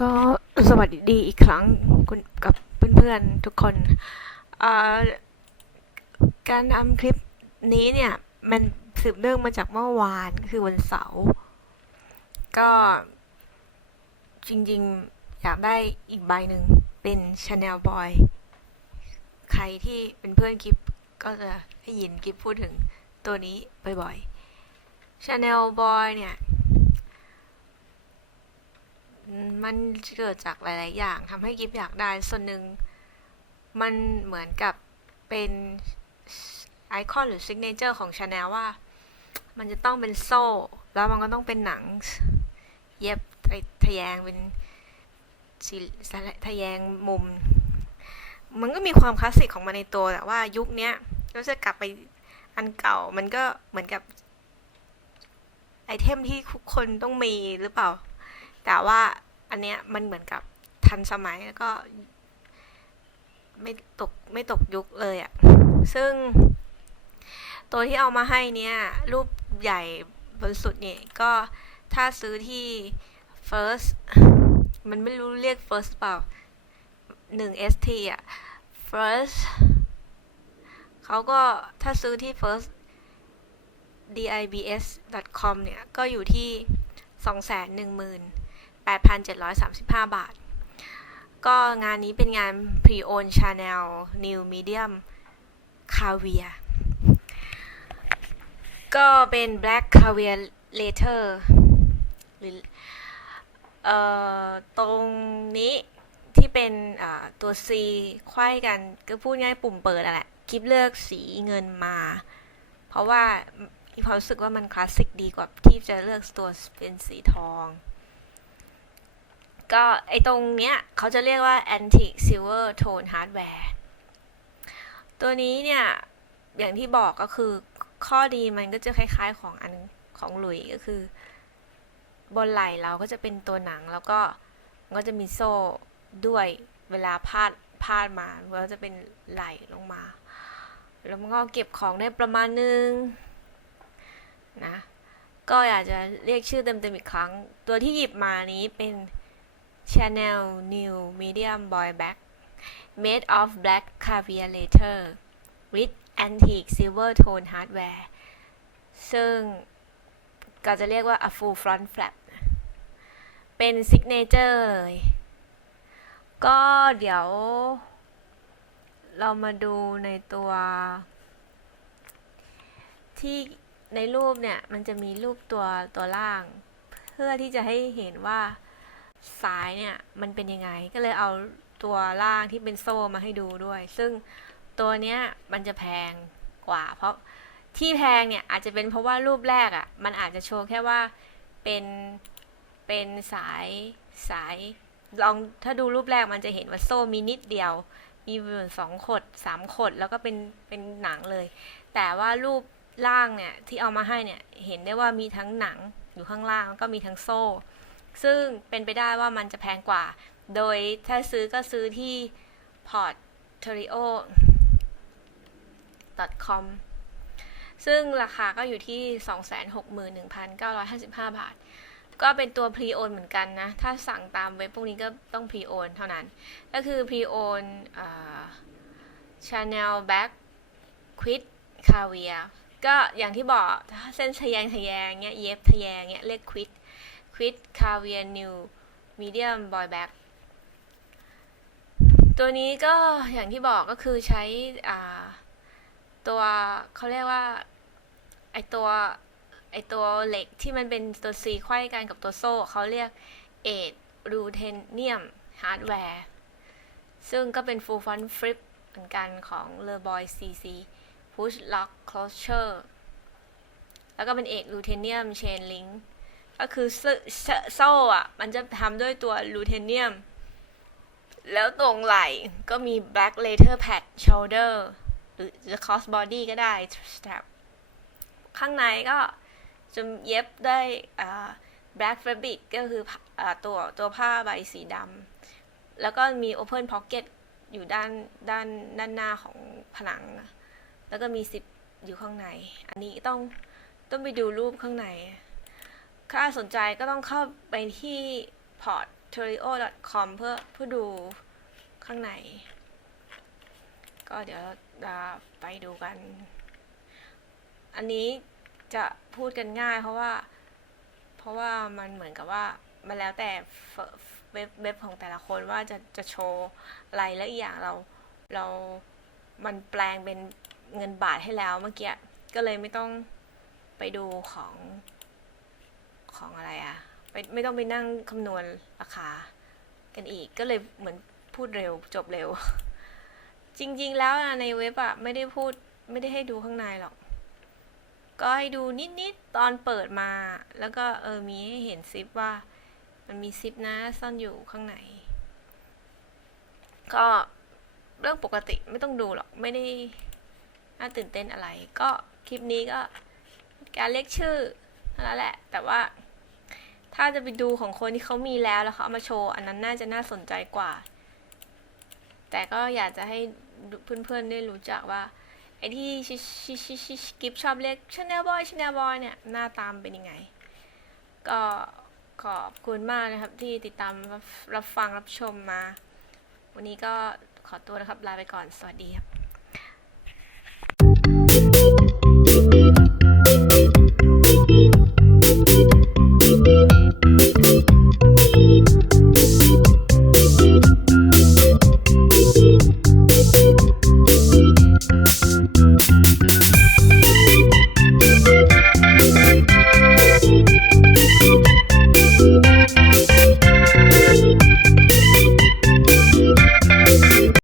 ก็สวัสดีอีกครั้งคุณกับเพื่อนๆทุกคนการทำคลิปนี้เนี่ย มันสืบเนื่องมาจากเมื่อวานคือวันเสาร์ก็จริงๆ อยากได้อีกใบหนึ่งเป็น Chanel Boy ใครที่เป็นเพื่อนกิฟก็จะได้ยินกิฟพูดถึงตัวนี้บ่อยๆ Chanel Boy เนี่ย มันเกิดจากหลาย ๆ อย่างทำให้กิฟอยากได้ ส่วนหนึ่งมันเหมือนกับเป็นไอคอนหรือซิกเนเจอร์ของชาแนลว่า มันจะต้องเป็นโซ่ แล้วมันก็ต้องเป็นหนัง เย็บไอ้ทะแยงเป็นสีทะแยงมุม มันก็มีความคลาสสิกของมันในตัวแต่ว่ายุคเนี้ยก็จะกลับไปอันเก่ามันก็เหมือนกับ ไอเทมที่ทุกคนต้องมีหรือเปล่า แต่ว่า อันเนี้ยมันเหมือนกับทันสมัยแล้วก็ ไม่ตกไม่ตกยุคเลยอะ่ะ ซึ่ง ตัวที่เอามาให้เนี่ยรูปใหญ่บนสุดเนี่ยก็ถ้าซื้อที่ first มันไม่รู้เรียก first เปล่า1 st อะ first เขาก็ถ้าซื้อที่ first dibs.com เนี่ย ก็อยู่ที่ 210,000 8,735 บาท ก็งานนี้เป็นงาน Pre-Owned Chanel New Medium Caviar ก็เป็น Black Caviar Leather หรือเอ่อตรงนี้ที่เป็นตัว C ไขว้กันก็พูดง่ายปุ่มเปิดอะแหละคลิปเลือกสีเงินมา เพราะว่ามีความรู้สึกว่ามันคลาสสิกดีกว่าที่จะเลือกตัวเป็นสีทอง ก็ไอตรงเนี้ยเขาจะเรียกว่า antique silver tone hardware ตัวนี้เนี่ย อย่างที่บอกก็คือข้อดีมันก็จะคล้ายๆของอันของหลุยก็คือ บนไหล่เราก็จะเป็นตัวหนังแล้วก็มันก็จะมีโซ่ด้วยเวลาพาดพาดมามันก็จะเป็นไหลลงมา แล้วมันก็เก็บของได้ประมาณนึงนะก็อยากจะเรียกชื่อเต็มๆอีกครั้ง ตัวที่หยิบมานี้เป็น Chanel New Medium Boy Bag made of black caviar leather with antique silver tone hardware ซึ่งก็จะเรียกว่า a full front flap เป็น signature เลย ก็เดี๋ยว เรามาดูในตัว ที่ในรูปเนี่ย มันจะมีรูปตัวตัวล่าง เพื่อที่จะให้เห็นว่า ซ้ายเนี่ยมันเป็นยังไง ก็เลยเอาตัวล่างที่เป็นโซ่มาให้ดูด้วย ซึ่งตัวเนี้ยมันจะแพงกว่า เพราะที่แพงเนี่ยอาจจะเป็นเพราะว่ารูปแรกอะ่ะมันอาจจะโชว์แค่ว่าเป็นเป็นสายสายลองถ้าดูรูปแรกมันจะเห็นว่าโซ่มีนิดเดียว มีเหมือนสองขดสามขดแล้วก็เป็นเป็นหนังเลย แต่ว่ารูปล่างเนี่ยที่เอามาให้เนี่ยเห็นได้ว่ามีทั้งหนังอยู่ข้างล่างแล้วก็มีทั้งโซ่ ซึ่งเป็นไปได้ว่ามันจะแพงกว่า โดยถ้าซื้อก็ซื้อที่ portfolio com ซึ่งราคาก็อยู่ที่ 261,955 บาท ก็เป็นตัว pre own เหมือนกันนะ ถ้าสั่งตามเว็บพวกนี้ก็ต้อง pre own เท่านั้น ก็คือ pre own อ่า Chanel Back Quid Caviar ก็อย่างที่บอกถ้าเส้นทะแยงทะแยงเงี้ยเย็บทะแยงเงี้ยเรียก Quid Quid Caviar New Medium Boy Back ตัวนี้ก็อย่างที่บอกก็คือใช้ตัวเขาเรียกว่า ไอตัวไอตัวเหล็กที่มันเป็นตัวซีไขว้กันกับตัวโซ่เขาเรียกเอทรูเทเนียมฮาร์ดแวร์ ซึ่งก็เป็น full front flip เหมือนกันของ l e b o y CC push lock closure แล้วก็เป็นเอกรูเทเนียมเชนลิงก็ ก็คือโซ่โซ่อะมันจะทำด้วยตัวรูเทเนียม แล้วตรงไหล่ก็มี black leather pad shoulder หรือจะ cross body ก็ได้ strap ข้างในก็จะเย็บได้อ่า black fabric ก็คืออตัวตัวผ้าใบสีดำแล้วก็มี open pocket อยู่ด้านด้านด้านหน้าของผนัง แล้วก็มีซิปอยู่ข้างใน อันนี้ต้องต้องไปดูรูปข้างใน ถ้าสนใจก็ต้องเข้าไปที่ port t o r i o c o m เพื่อเพื่อดูข้างใน ก็เดี๋ยวเราไปดูกัน อันนี้จะพูดกันง่ายเพราะว่า เพราะว่ามันเหมือนกับว่ามันแล้วแต่เว็บเว็บของแต่ละคนว่าจะจะโชว์อะไรและอีกอย่างเราเรา มันแปลงเป็นเงินบาทให้แล้วเมื่อกี้ ก็เลยไม่ต้องไปดูของ ของอะไรอะไปไม่ต้องไปนั่งคำนวณราคา กันอีกก็เลยเหมือนพูดเร็วจบเร็ว จริง ๆ แล้วในเว็บอะไม่ได้พูดไม่ได้ให้ดูข้างในหรอก ก็ให้ดูนิด ๆ ตอนเปิดมา แล้วก็เออมีให้เห็นซิปว่า มันมีซิปนะซ่อนอยู่ข้างในก็เรื่องปกติไม่ต้องดูหรอก ไม่ได้น่าตื่นเต้นอะไร ก็คลิปนี้ก็การเรียกชื่อนั้นแหละ แต่ว่าาจะไปดูของคนที่เขามีแล้วแล้วเขาเอามาโชว์ อันนั้นน่าจะน่าสนใจกว่า แต่ก็อยากจะให้เพื่อนๆได้รู้จักว่าไอ้ที่ชิชิชิชิชกิฟชอบเรียกชาแนลบอยชาแนลบอยเนี่ยหน้าตามเป็นยังไง ก็ขอบคุณมากนะครับที่ติดตามรับฟังรับชมมา วันนี้ก็ขอตัวนะครับลาไปก่อนสวัสดีครับ